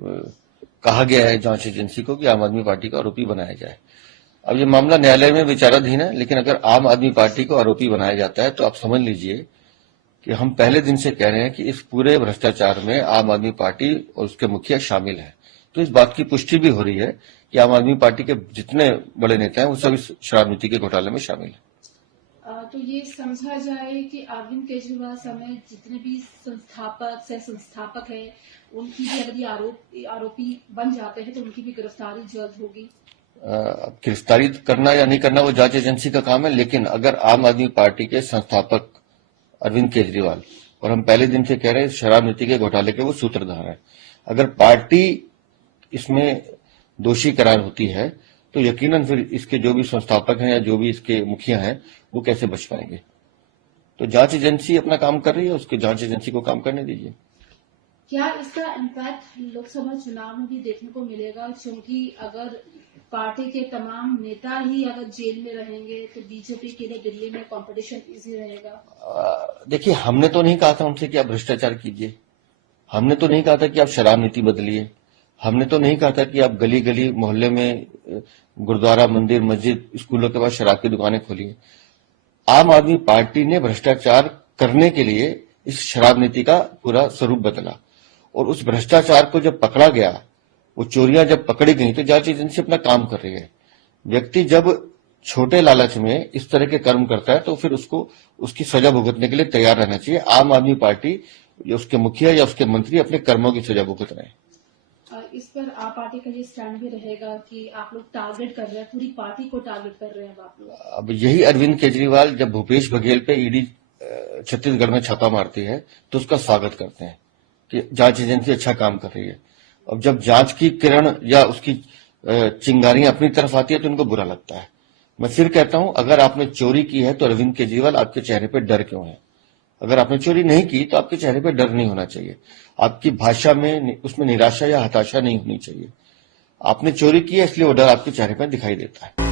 कहा गया है जांच एजेंसी को कि आम आदमी पार्टी को आरोपी बनाया जाए। अब ये मामला न्यायालय में विचाराधीन है, लेकिन अगर आम आदमी पार्टी को आरोपी बनाया जाता है तो आप समझ लीजिए कि हम पहले दिन से कह रहे हैं कि इस पूरे भ्रष्टाचार में आम आदमी पार्टी और उसके मुखिया शामिल है। तो इस बात की पुष्टि भी हो रही है कि आम आदमी पार्टी के जितने बड़े नेता हैं वो सब इस शराब नीति के घोटाले में शामिल है। तो ये समझा जाए कि अरविंद केजरीवाल समेत जितने भी संस्थापक है उनकी भी अगर ये आरोपी बन जाते हैं तो उनकी भी गिरफ्तारी जल्द होगी। गिरफ्तारी करना या नहीं करना वो जांच एजेंसी का काम है, लेकिन अगर आम आदमी पार्टी के संस्थापक अरविंद केजरीवाल, और हम पहले दिन से कह रहे हैं शराब नीति के घोटाले के वो सूत्रधार है, अगर पार्टी इसमें दोषी करार होती है तो यकीनन फिर इसके जो भी संस्थापक हैं या जो भी इसके मुखिया हैं वो कैसे बच पाएंगे। तो जांच एजेंसी अपना काम कर रही है, उसके जांच एजेंसी को काम करने दीजिए। क्या इसका इम्पैक्ट लोकसभा चुनाव में भी देखने को मिलेगा, क्योंकि अगर पार्टी के तमाम नेता ही अगर जेल में रहेंगे तो बीजेपी के लिए दिल्ली में कंपटीशन इजी रहेगा? देखिए, हमने तो नहीं कहा था उनसे कि आप भ्रष्टाचार कीजिए, हमने तो नहीं कहा था कि आप शराब नीति बदलिए, हमने तो नहीं कहा था कि आप गली गली मोहल्ले में गुरुद्वारा, मंदिर, मस्जिद, स्कूलों के पास शराब की दुकानें खोलिए। आम आदमी पार्टी ने भ्रष्टाचार करने के लिए इस शराब नीति का पूरा स्वरूप बदला, और उस भ्रष्टाचार को जब पकड़ा गया, वो चोरियां जब पकड़ी गई, तो जांच एजेंसी अपना काम कर रही है। व्यक्ति जब छोटे लालच में इस तरह के कर्म करता है तो फिर उसको उसकी सजा भुगतने के लिए तैयार रहना चाहिए। आम आदमी पार्टी या उसके मुखिया या उसके मंत्री अपने कर्मों की सजा भुगत रहे हैं। इस पर आप पार्टी का ये स्टैंड भी रहेगा कि आप लोग टारगेट कर रहे हैं, पूरी पार्टी को टारगेट कर रहे हैं आप लोग? अब यही अरविंद केजरीवाल जब भूपेश बघेल पे ईडी छत्तीसगढ़ में छापा मारती है तो उसका स्वागत करते हैं कि जांच एजेंसी अच्छा काम कर रही है। अब जब जांच की किरण या उसकी चिंगारियां अपनी तरफ आती है तो उनको बुरा लगता है। मैं फिर कहता हूं, अगर आपने चोरी की है तो अरविंद केजरीवाल आपके चेहरे पर डर क्यों है? अगर आपने चोरी नहीं की तो आपके चेहरे पर डर नहीं होना चाहिए, आपकी भाषा में उसमें निराशा या हताशा नहीं होनी चाहिए। आपने चोरी की है इसलिए वो डर आपके चेहरे पर दिखाई देता है।